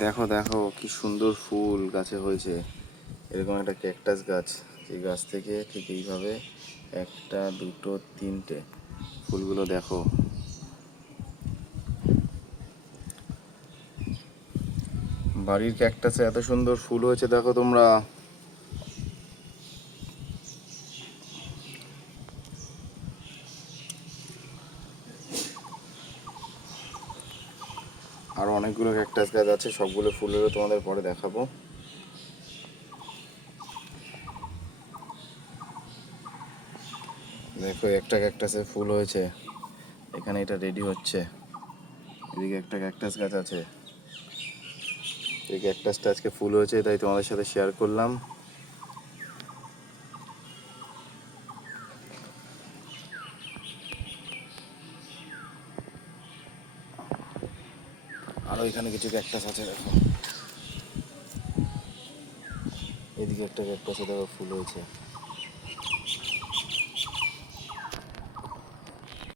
দেখো দেখো কি সুন্দর ফুল গাছে হয়েছে। এরকম একটা ক্যাকটাস গাছ, এই গাছ থেকে ঠিক এইভাবে একটা দুটো তিনটে ফুলগুলো দেখো। বাড়ির ক্যাকটাসে এত সুন্দর ফুল হয়েছে দেখো তোমরা। আরো অনেকগুলো ক্যাকটাস গাছ আছে, সবগুলো ফুলেরও তোমাদের পরে দেখাবো। দেখো একটা ক্যাকটাসে ফুল হয়েছে, এখানে এটা রেডি হচ্ছে। এদিকে একটা ক্যাকটাস গাছ আছে, এই ক্যাকটাসটা আজকে ফুল হয়েছে তাই তোমাদের সাথে শেয়ার করলাম। আরো এখানে কিছু ক্যাকটাস আছে দেখো, এদিকে একটা ক্যাকটাসে দেখো ফুল হয়েছে।